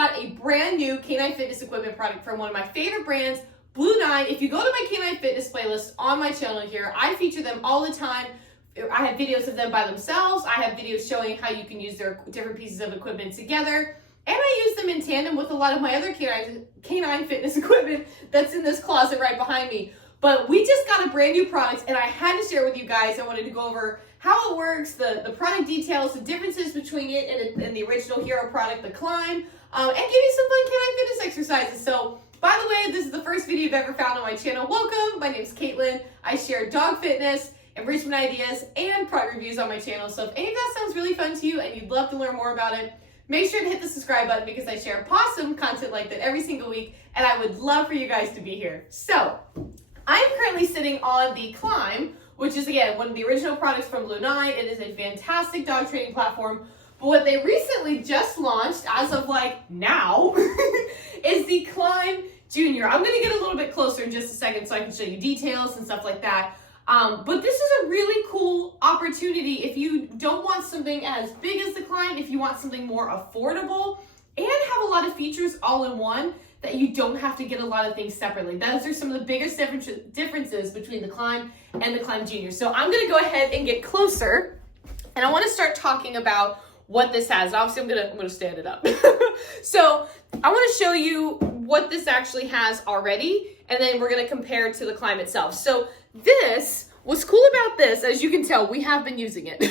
got a brand new canine fitness equipment product from one of my favorite brands, Blue 9. If you go to my canine fitness playlist on my channel here, I feature them all the time. I have videos of them by themselves. I have videos showing how you can use their different pieces of equipment together. And I use them in tandem with a lot of my other canine fitness equipment that's in this closet right behind me. But we just got a brand new product and I had to share it with you guys. I wanted to go over how it works, the product details, the differences between it and the original hero product, the KLIMB, and give you some fun canine fitness exercises. So, by the way, this is the first video you've ever found on my channel. Welcome, my name's Caitlin. I share dog fitness, enrichment ideas, and product reviews on my channel. So if any of that sounds really fun to you and you'd love to learn more about it, make sure to hit the subscribe button because I share awesome content like that every single week, and I would love for you guys to be here. So, I'm currently sitting on the KLIMB, which is, again, one of the original products from Blue 9. It is a fantastic dog training platform. But what they recently just launched, as of like now, is the KLIMB Junior. I'm going to get a little bit closer in just a second so I can show you details and stuff like that. But this is a really cool opportunity if you don't want something as big as the KLIMB, if you want something more affordable and have a lot of features all in one, that you don't have to get a lot of things separately. Those are some of the biggest differences between the KLIMB and the KLIMB Junior. So I'm gonna go ahead and get closer, and I wanna start talking about what this has. Obviously, I'm gonna stand it up. So I wanna show you what this actually has already, and then we're gonna compare it to the KLIMB itself. So what's cool about this, as you can tell, we have been using it.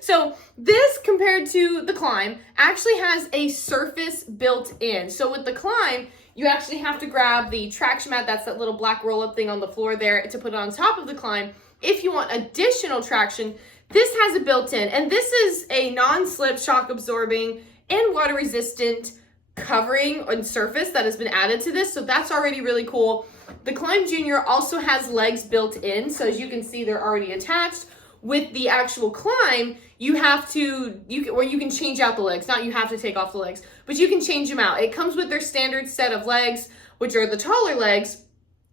So this, compared to the KLIMB, actually has a surface built in. So with the KLIMB, you actually have to grab the traction mat, that's that little black roll-up thing on the floor there, to put it on top of the KLIMB. If you want additional traction, this has it built in. And this is a non-slip, shock-absorbing, and water-resistant covering and surface that has been added to this. So that's already really cool. The KLIMB Junior also has legs built in, so as you can see, they're already attached. With the actual KLIMB, you can change out the legs. Not you have to take off the legs, but you can change them out. It comes with their standard set of legs, which are the taller legs,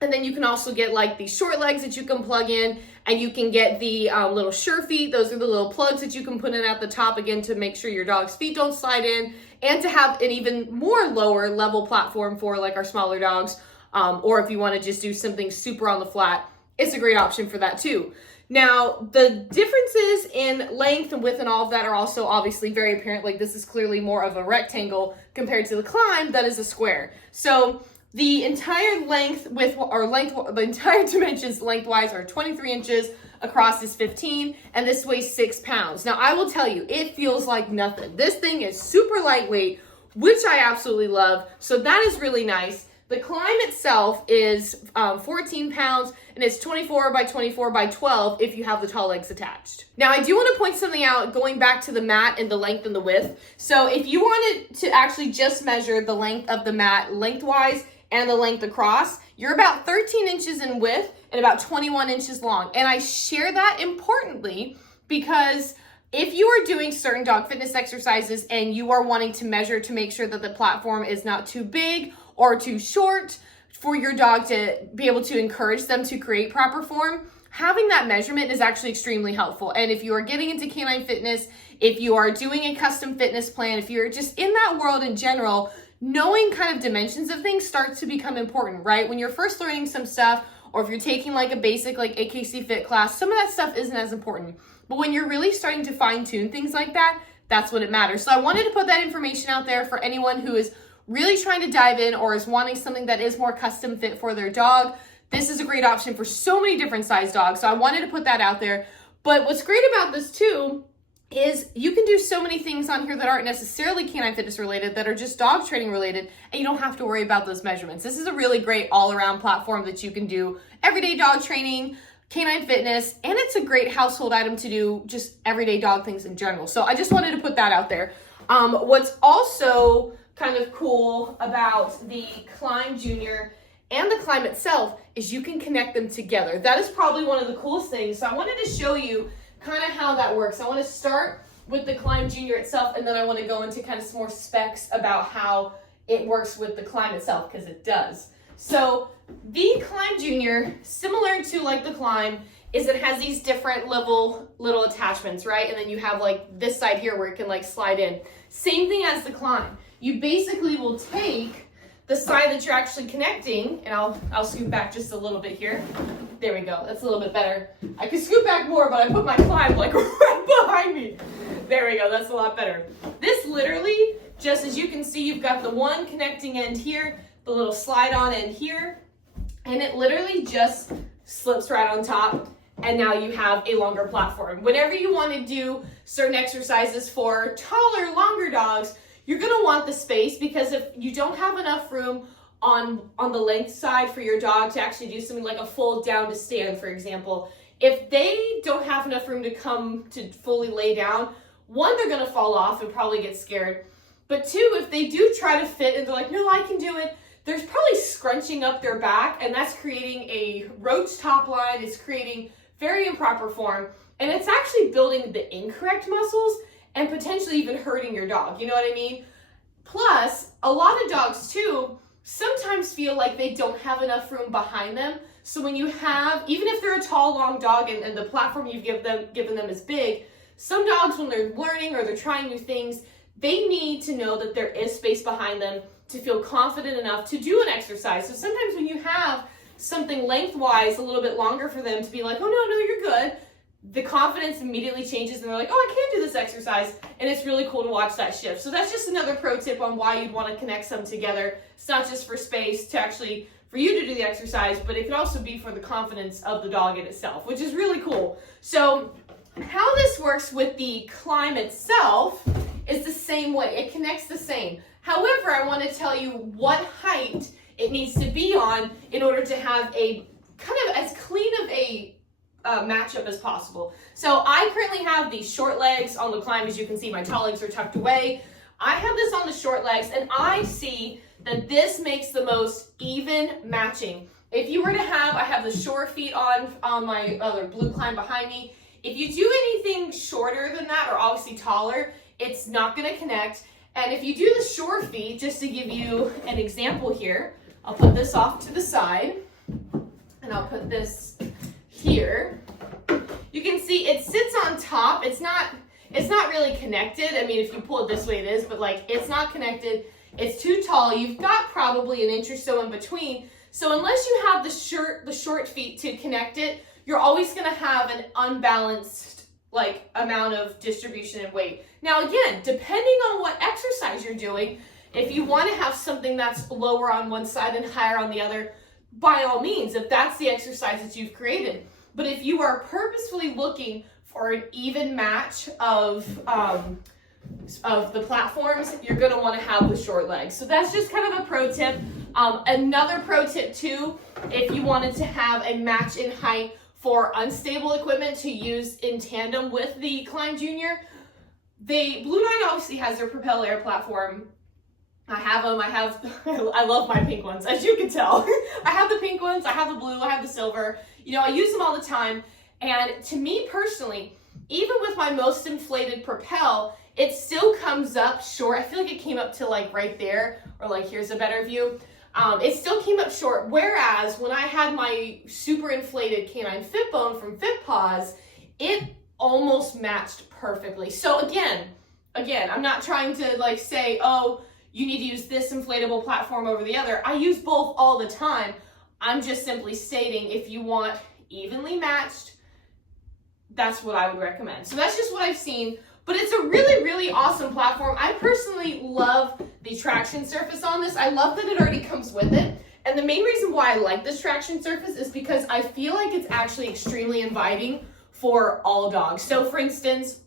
and then you can also get like the short legs that you can plug in, and you can get the little sure feet. Those are the little plugs that you can put in at the top, again, to make sure your dog's feet don't slide in, and to have an even more lower level platform for like our smaller dogs. Or if you want to just do something super on the flat, it's a great option for that too. Now, the differences in length and width and all of that are also obviously very apparent. Like, this is clearly more of a rectangle compared to the KLIMB that is a square. So the entire the entire dimensions lengthwise are 23 inches, across is 15, and this weighs 6 pounds. Now, I will tell you, it feels like nothing. This thing is super lightweight, which I absolutely love. So that is really nice. The KLIMB itself is 14 pounds, and it's 24 by 24 by 12 if you have the tall legs attached. Now, I do want to point something out going back to the mat and the length and the width. So if you wanted to actually just measure the length of the mat lengthwise and the length across, you're about 13 inches in width and about 21 inches long. And I share that importantly because if you are doing certain dog fitness exercises and you are wanting to measure to make sure that the platform is not too big or too short for your dog to be able to encourage them to create proper form, having that measurement is actually extremely helpful. And if you are getting into canine fitness, if you are doing a custom fitness plan, if you're just in that world in general, knowing kind of dimensions of things starts to become important, right? When you're first learning some stuff, or if you're taking like a basic like AKC Fit class, some of that stuff isn't as important. But when you're really starting to fine tune things like that, that's when it matters. So I wanted to put that information out there for anyone who is really trying to dive in or is wanting something that is more custom fit for their dog. This is a great option for so many different size dogs. So I wanted to put that out there. But what's great about this too is you can do so many things on here that aren't necessarily canine fitness related, that are just dog training related, and you don't have to worry about those measurements. This is a really great all-around platform that you can do everyday dog training, canine fitness, and it's a great household item to do just everyday dog things in general. So I just wanted to put that out there. What's also kind of cool about the KLIMB Junior and the KLIMB itself is you can connect them together. That is probably one of the coolest things. So I wanted to show you kind of how that works. I want to start with the KLIMB Junior itself, and then I want to go into kind of some more specs about how it works with the KLIMB itself, because it does. So the KLIMB Junior, similar to like the KLIMB, is it has these different little attachments, right? And then you have like this side here where it can like slide in. Same thing as the Climb. You basically will take the side that you're actually connecting, and I'll scoot back just a little bit here. There we go, that's a little bit better. I could scoot back more, but I put my Climb like right behind me. There we go, that's a lot better. This literally, just as you can see, you've got the one connecting end here, the little slide on end here, and it literally just slips right on top, and now you have a longer platform. Whenever you want to do certain exercises for taller, longer dogs, you're going to want the space, because if you don't have enough room on the length side for your dog to actually do something like a fold down to stand, for example, if they don't have enough room to come to fully lay down, one, they're going to fall off and probably get scared. But two, if they do try to fit and they're like, no, I can do it, there's probably scrunching up their back, and that's creating a roach top line. It's creating very improper form, and it's actually building the incorrect muscles and potentially even hurting your dog. You know what I mean? Plus, a lot of dogs too sometimes feel like they don't have enough room behind them. So when you have, even if they're a tall, long dog and the platform you've given them is big, some dogs, when they're learning or they're trying new things, they need to know that there is space behind them to feel confident enough to do an exercise. So sometimes when you have something lengthwise a little bit longer for them to be like, oh no, you're good, the confidence immediately changes and they're like, oh, I can do this exercise. And it's really cool to watch that shift. So that's just another pro tip on why you'd want to connect some together. It's not just for space to actually, for you to do the exercise, but it can also be for the confidence of the dog in itself, which is really cool. So how this works with the Climb itself is the same way. It connects the same. However, I want to tell you what height it needs to be on in order to have a kind of as clean of a matchup as possible. So I currently have these short legs on the Climb. As you can see, my tall legs are tucked away. I have this on the short legs, and I see that this makes the most even matching. If you were to have, I have the short feet on my other blue Climb behind me. If you do anything shorter than that, or obviously taller, it's not going to connect. And if you do the short feet, just to give you an example here, I'll put this off to the side, and I'll put this here. You can see it sits on top. It's not really connected. I mean, if you pull it this way, it is, but like it's not connected. It's too tall. You've got probably an inch or so in between. So unless you have the short feet to connect it, you're always going to have an unbalanced like amount of distribution and weight. Now again, depending on what exercise you're doing, if you want to have something that's lower on one side and higher on the other, by all means, if that's the exercise that you've created. But if you are purposefully looking for an even match of the platforms, you're going to want to have the short legs. So that's just kind of a pro tip. Another pro tip too, if you wanted to have a match in height for unstable equipment to use in tandem with the Climb Junior, the Blue 9 obviously has their Propel Air platform. I have them. I love my pink ones, as you can tell. I have the pink ones, I have the blue, I have the silver. You know, I use them all the time. And to me personally, even with my most inflated Propel, it still comes up short. I feel like it came up to like right there, or like here's a better view. It still came up short. Whereas when I had my super inflated canine fit bone from FitPaws, it almost matched perfectly. So again, I'm not trying to like say, oh, you need to use this inflatable platform over the other. I use both all the time. I'm just simply stating if you want evenly matched, that's what I would recommend. So that's just what I've seen, but it's a really, really awesome platform. I personally love the traction surface on this. I love that it already comes with it. And the main reason why I like this traction surface is because I feel like it's actually extremely inviting for all dogs. So for instance,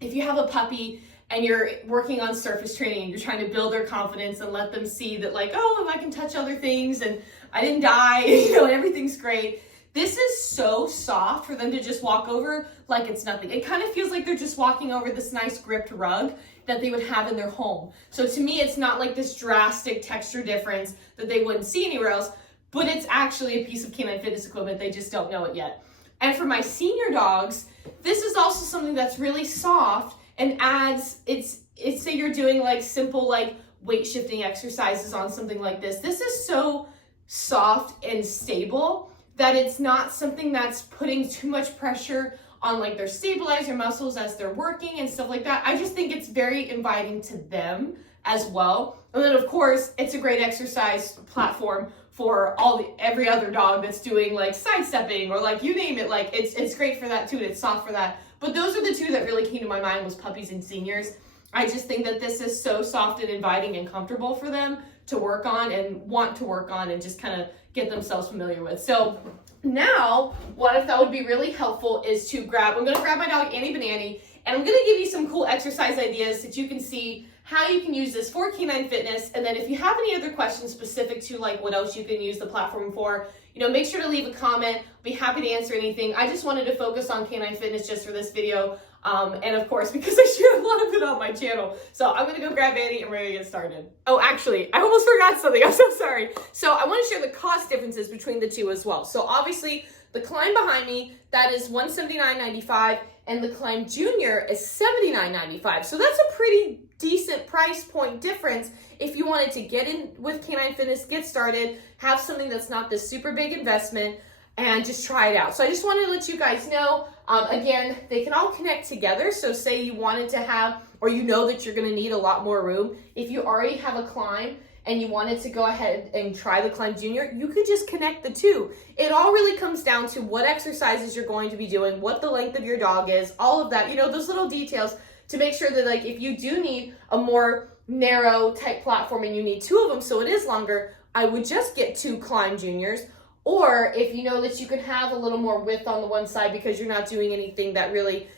if you have a puppy and you're working on surface training and you're trying to build their confidence and let them see that like, oh, I can touch other things and I didn't die, you know, everything's great. This is so soft for them to just walk over like it's nothing. It kind of feels like they're just walking over this nice gripped rug that they would have in their home. So to me, it's not like this drastic texture difference that they wouldn't see anywhere else, but it's actually a piece of canine fitness equipment. They just don't know it yet. And for my senior dogs, this is also something that's really soft and adds, it's say you're doing like simple like weight shifting exercises on something like this. This is so soft and stable that it's not something that's putting too much pressure on like their stabilizer muscles as they're working and stuff like that. I just think it's very inviting to them as well. And then of course, it's a great exercise platform for every other dog that's doing like sidestepping or like you name it. Like it's great for that too, and it's soft for that. But those are the two that really came to my mind, was puppies and seniors. I just think that this is so soft and inviting and comfortable for them to work on and want to work on and just kind of get themselves familiar with. So now, what I thought would be really helpful is I'm gonna grab my dog Annie Banani, and I'm gonna give you some cool exercise ideas that you can see how you can use this for canine fitness. And then if you have any other questions specific to like what else you can use the platform for, make sure to leave a comment. I'll be happy to answer anything. I just wanted to focus on canine fitness just for this video. And of course, because I share a lot of it on my channel. So I'm gonna go grab Annie and we're gonna get started. Oh, actually, I almost forgot something. I'm so sorry. So I wanna share the cost differences between the two as well. So obviously, the KLIMB behind me, that is $179.95, and the KLIMB Junior is $79.95. So that's a pretty decent price point difference if you wanted to get in with canine fitness, get started, have something that's not this super big investment, and just try it out. So I just wanted to let you guys know, again, they can all connect together. So say you wanted to have, or that you're gonna need a lot more room. If you already have a KLIMB and you wanted to go ahead and try the KLIMB Junior, you could just connect the two. It all really comes down to what exercises you're going to be doing, what the length of your dog is, all of that, those little details to make sure that like if you do need a more narrow type platform and you need two of them so it is longer, I would just get two KLIMB Juniors. Or if you know that you can have a little more width on the one side because you're not doing anything that really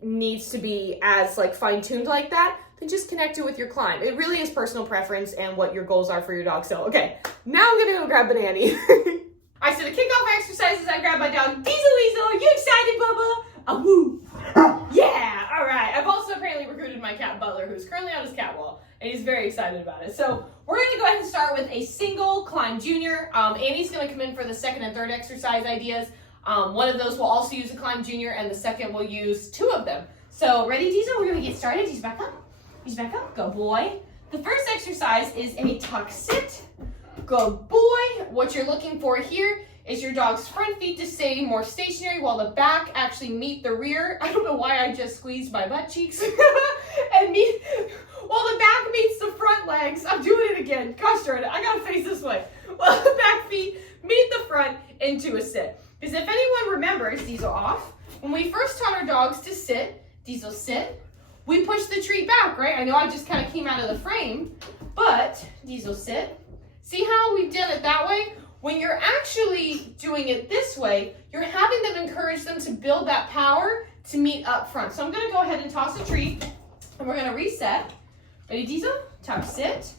needs to be as like fine-tuned like that, then just connect it with your KLIMB. It really is personal preference and what your goals are for your dog. So, okay, now I'm gonna go grab Banani. All right, so to kick off our exercises, I grabbed my dog, Diesel Weasel. Are you excited, Bubba? A woo. Yeah, all right. I've also apparently recruited my cat Butler, who's currently on his cat wall, and he's very excited about it. So we're gonna go ahead and start with a single KLIMB Junior. Annie's gonna come in for the second and third exercise ideas. One of those will also use a KLIMB Junior, and the second will use two of them. So ready, Diesel? We're gonna get started. He's back up. He's back up. Good boy. The first exercise is a tuck sit. Good boy. What you're looking for here is your dog's front feet to stay more stationary while the back actually meet the rear. I don't know why I just squeezed my butt cheeks. While the back meets the front legs. I'm doing it again. Gosh darn it, I gotta face this way. While the back feet meet the front into a sit. Because if anyone remembers, Diesel off, when we first taught our dogs to sit, Diesel sit, we push the treat back, right? I know I just kind of came out of the frame, but Diesel sit. See how we've done it that way? When you're actually doing it this way, you're having them encourage them to build that power to meet up front. So I'm gonna go ahead and toss a treat, and we're gonna reset. Ready, Diesel? Tuck sit.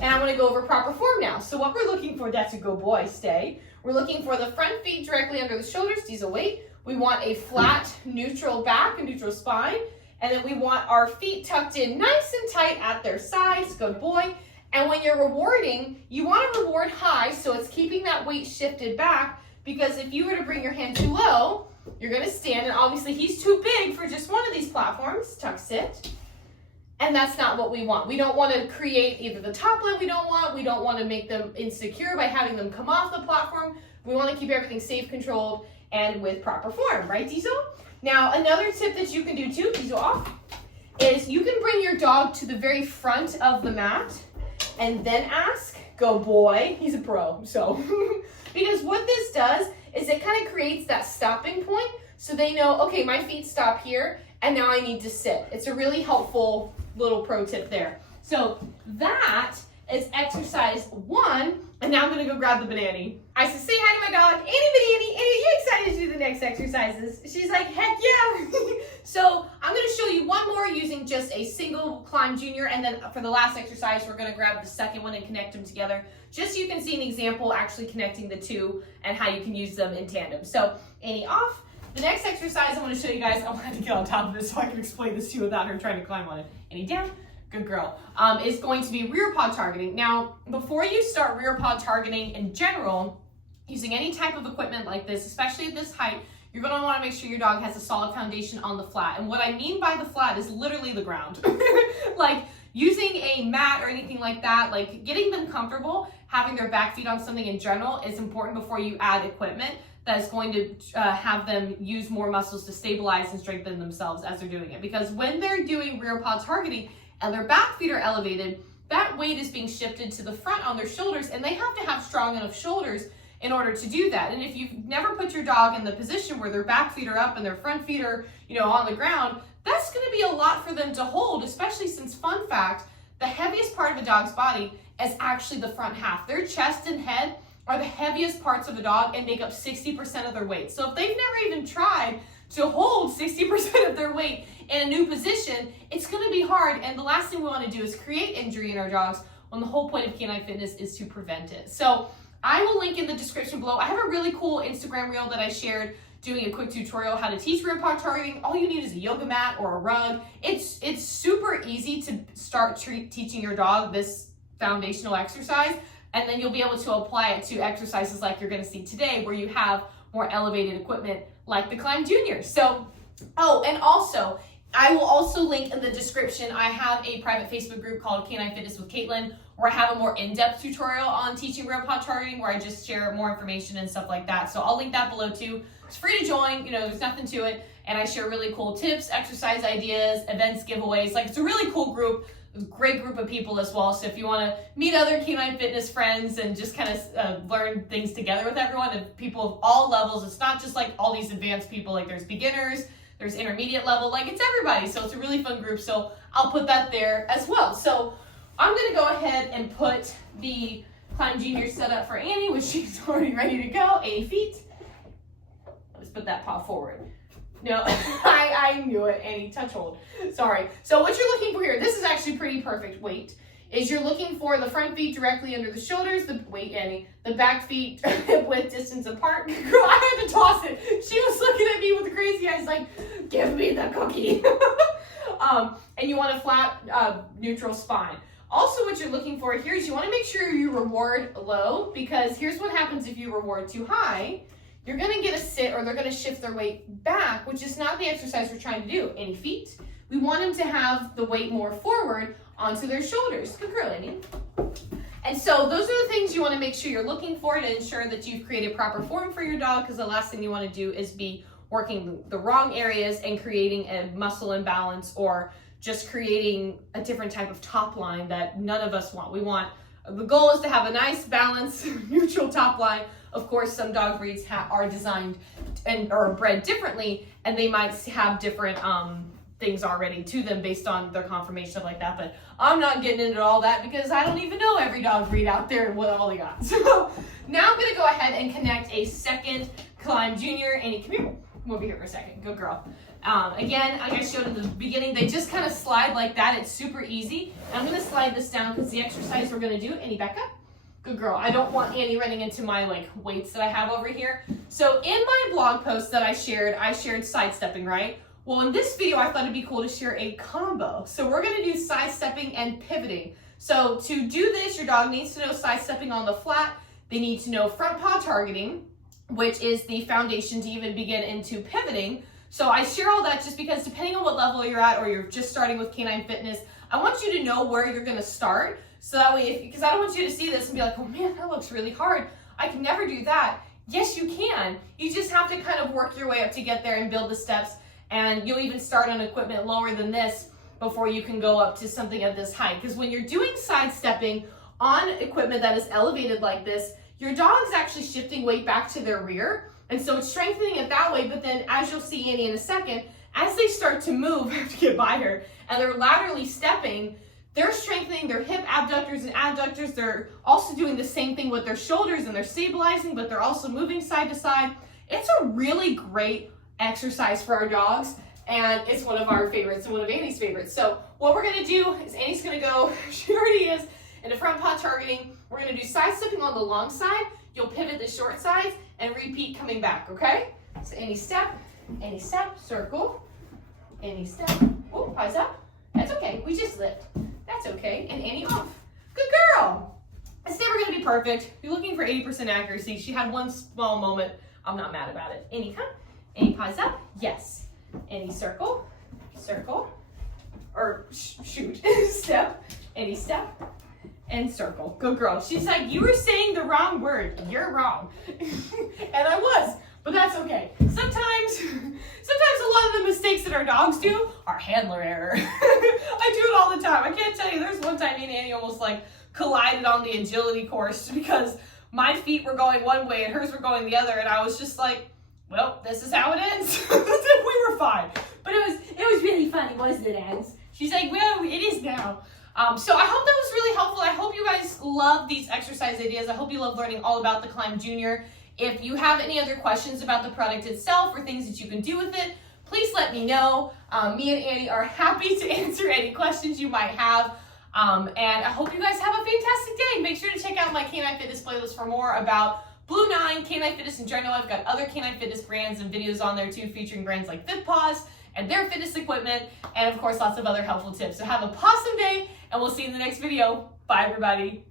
And I'm gonna go over proper form now. So what we're looking for, that's a good boy, stay. We're looking for the front feet directly under the shoulders, Diesel wait. We want a flat, neutral back, a neutral spine. And then we want our feet tucked in nice and tight at their sides, good boy. And when you're rewarding, you want to reward high, so it's keeping that weight shifted back, because if you were to bring your hand too low, you're going to stand, and obviously he's too big for just one of these platforms, tuck sit, and that's not what we want. We don't want to create either the top line we don't want to make them insecure by having them come off the platform. We want to keep everything safe, controlled, and with proper form, right, Diesel? Now, another tip that you can do too, Diesel off, is you can bring your dog to the very front of the mat, and then ask, go boy, he's a pro, so. Because what this does is it kind of creates that stopping point, so they know, okay, my feet stop here, and now I need to sit. It's a really helpful little pro tip there. So that is exercise 1, and now I'm gonna go grab the Banani. I said, say hi to my dog, Annie Banani. Annie, are you excited to do the next exercises? She's like, heck yeah. So I'm gonna show you one more using just a single KLIMB Junior, and then for the last exercise, we're gonna grab the second one and connect them together, just so you can see an example actually connecting the two and how you can use them in tandem. So Annie off. The next exercise I want to show you guys, I wanted to get on top of this so I can explain this to you without her trying to climb on it. Annie down. Good girl. Is going to be rear paw targeting. Now, before you start rear paw targeting in general, using any type of equipment like this, especially at this height, you're going to want to make sure your dog has a solid foundation on the flat. And what I mean by the flat is literally the ground. Like, using a mat or anything like that, like getting them comfortable, having their back feet on something in general is important before you add equipment that is going to have them use more muscles to stabilize and strengthen themselves as they're doing it. Because when they're doing rear paw targeting and their back feet are elevated, that weight is being shifted to the front on their shoulders, and they have to have strong enough shoulders in order to do that. And if you've never put your dog in the position where their back feet are up and their front feet are, on the ground, that's going to be a lot for them to hold, especially since, fun fact, the heaviest part of a dog's body is actually the front half. Their chest and head are the heaviest parts of a dog and make up 60% of their weight. So if they've never even tried to hold 60% of their weight in a new position, it's going to be hard. And the last thing we want to do is create injury in our dogs when the whole point of canine fitness is to prevent it. So I will link in the description below. I have a really cool Instagram reel that I shared doing a quick tutorial how to teach rear paw targeting. All you need is a yoga mat or a rug. It's super easy to start teaching your dog this foundational exercise, and then you'll be able to apply it to exercises like you're going to see today, where you have more elevated equipment like the KLIMB Junior. So, and also, I will also link in the description, I have a private Facebook group called Canine Fitness with Caitlin, where I have a more in-depth tutorial on teaching rear paw targeting, where I just share more information and stuff like that. So I'll link that below too. It's free to join, there's nothing to it. And I share really cool tips, exercise ideas, events, giveaways. Like, it's a really cool group, a great group of people as well. So if you want to meet other canine fitness friends and just kind of learn things together with everyone, and people of all levels, it's not just like all these advanced people, like there's beginners, there's intermediate level, like it's everybody. So it's a really fun group. So I'll put that there as well. So I'm going to go ahead and put the KLIMB Junior set up for Annie, which she's already ready to go. 80 feet. Let's put that paw forward. No, I knew it. Annie, touch hold. Sorry. So what you're looking for here, this is actually pretty perfect weight, is you're looking for the front feet directly under the shoulders, Annie, the back feet with distance apart. Girl, I had to toss it. She was looking at me with crazy eyes like, give me the cookie. And you want a flat, neutral spine. Also, what you're looking for here is you want to make sure you reward low, because here's what happens if you reward too high. You're going to get a sit, or they're going to shift their weight back, which is not the exercise we're trying to do. Any feet. We want them to have the weight more forward onto their shoulders. Good girl, Annie. And so those are the things you want to make sure you're looking for to ensure that you've created proper form for your dog, because the last thing you want to do is be working the wrong areas and creating a muscle imbalance, or just creating a different type of top line that none of us want. The goal is to have a nice, balanced, neutral top line. Of course, some dog breeds are designed or bred differently, and they might have different things already to them based on their conformation, stuff like that. But I'm not getting into all that because I don't even know every dog breed out there and what all they got. So now I'm going to go ahead and connect a second KLIMB Junior. Annie, come here. Come over here for a second. Good girl. Again, like I showed in the beginning, they just kind of slide like that. It's super easy. And I'm going to slide this down because the exercise we're going to do, Annie, back up. Good girl. I don't want Annie running into my weights that I have over here. So in my blog post that I shared sidestepping, right? Well, in this video, I thought it'd be cool to share a combo. So we're going to do sidestepping and pivoting. So to do this, your dog needs to know sidestepping on the flat. They need to know front paw targeting, which is the foundation to even begin into pivoting. So I share all that just because depending on what level you're at, or you're just starting with canine fitness, I want you to know where you're going to start. So that way, because I don't want you to see this and be like, oh man, that looks really hard. I can never do that. Yes, you can. You just have to kind of work your way up to get there and build the steps. And you'll even start on equipment lower than this before you can go up to something at this height. Because when you're doing sidestepping on equipment that is elevated like this, your dog's actually shifting weight back to their rear. And so it's strengthening it that way. But then, as you'll see Annie in a second, as they start to move, I have to get by her, and they're laterally stepping, they're strengthening their hip abductors and adductors. They're also doing the same thing with their shoulders, and they're stabilizing, but they're also moving side to side. It's a really great exercise for our dogs, and it's one of our favorites and one of Annie's favorites. So what we're going to do is Annie's going to go, she already is, into front paw targeting. We're going to do sidestepping on the long side. You'll pivot the short sides and repeat coming back, okay? So Annie step, circle, Annie step, oh, paws up. That's okay, we just lift. That's okay, and Annie off. Good girl. It's never gonna be perfect. You're looking for 80% accuracy. She had one small moment. I'm not mad about it. Annie come, Annie paws up, yes. Annie circle, or shoot, step, Annie, step and circle. Good girl. She's like, you were saying the wrong word. You're wrong. And I was, but that's okay. Sometimes a lot of the mistakes that our dogs do are handler error. I do it all the time. I can't tell you, there's one time me and Annie almost like collided on the agility course because my feet were going one way and hers were going the other, and I was just like, well, this is how it ends. We were fine. But it was really funny, wasn't it, Ans? She's like, well, it is now. So I hope that was really helpful. I hope you guys love these exercise ideas. I hope you love learning all about the KLIMB Junior. If you have any other questions about the product itself or things that you can do with it, please let me know. Me and Annie are happy to answer any questions you might have. And I hope you guys have a fantastic day. Make sure to check out my Canine Fitness playlist for more about Blue 9, Canine Fitness in general. I've got other Canine Fitness brands and videos on there too, featuring brands like FitPaws and their fitness equipment, and of course lots of other helpful tips. So have a awesome day, and we'll see you in the next video. Bye everybody.